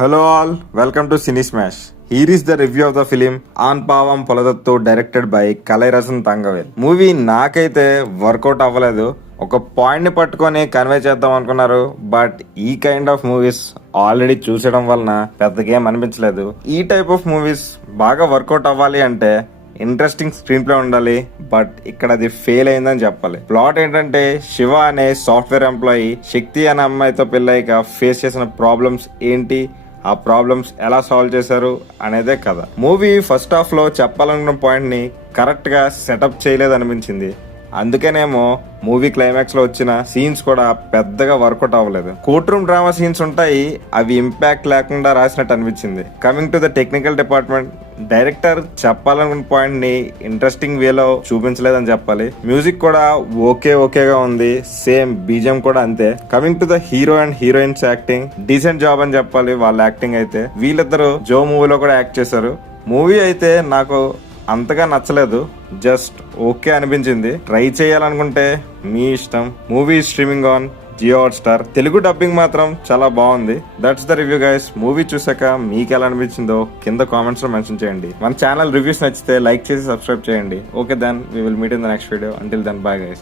Hello all, welcome to Cine Smash. Here is the review of the film Aanpavam Poladattu directed by Kalairasan Thangavel. Movie నాకైతే work out అవ్వలేదు. ఒక point ని పట్టుకొని convey చేద్దాం అనుకున్నారు, but ఈ కైండ్ ఆఫ్ మూవీస్ ఆల్రెడీ చూసడం వలన పెద్దగా ఏం అనిపించలేదు. ఈ టైప్ ఆఫ్ మూవీస్ బాగా వర్కౌట్ అవ్వాలి అంటే ఇంట్రెస్టింగ్ స్క్రీన్ ప్లే ఉండాలి, బట్ ఇక్కడ అది ఫెయిల్ అయిందని చెప్పాలి. ప్లాట్ ఏంటంటే శివ అనే సాఫ్ట్వేర్ ఎంప్లాయీ శక్తి అనే అమ్మాయితో పెళ్ళాక ఫేస్ చేసిన ప్రాబ్లమ్స్ ఏంటి, ఆ ప్రాబ్లమ్స్ ఎలా సాల్వ్ చేశారు అనేదే కథ. మూవీ ఫస్ట్ హాఫ్ లో చెప్పాలనుకున్న పాయింట్ ని కరెక్ట్ గా సెటప్ చేయలేదు అనిపించింది. అందుకనేమో మూవీ క్లైమాక్స్ లో వచ్చిన సీన్స్ కూడా పెద్దగా వర్కౌట్ అవ్వలేదు. కోర్ట్ రూమ్ డ్రామా సీన్స్ ఉంటాయి, అవి ఇంపాక్ట్ లేకుండా రాసినట్టు అనిపించింది. Coming to the technical department, director చెప్పాలనుకున్న పాయింట్ ని ఇంట్రెస్టింగ్ వేలో చూపించలేదని చెప్పాలి. మ్యూజిక్ కూడా ఓకేగా ఉంది, సేమ్ బీజం కూడా అంతే. Coming to the hero and heroines acting, decent job అని చెప్పాలి. వాళ్ళ యాక్టింగ్ అయితే వీళ్ళిద్దరు జో మూవీలో కూడా యాక్ట్ చేశారు. మూవీ అయితే నాకు అంతగా నచ్చలేదు, జస్ట్ ఓకే అనిపించింది. ట్రై చేయాలనుకుంటే మీ ఇష్టం. Movie streaming on Jio Hotstar. Telugu dubbing మాత్రం చాలా బాగుంది. That's the review guys. Movie చూసాక మీకు ఎలా అనిపించిందో కింద కామెంట్స్ లో మెన్షన్ చేయండి. మన ఛానల్ రివ్యూస్ నచ్చితే లైక్ చేసి సబ్స్క్రైబ్ చేయండి. Okay then we will meet in the next video. Until then bye guys.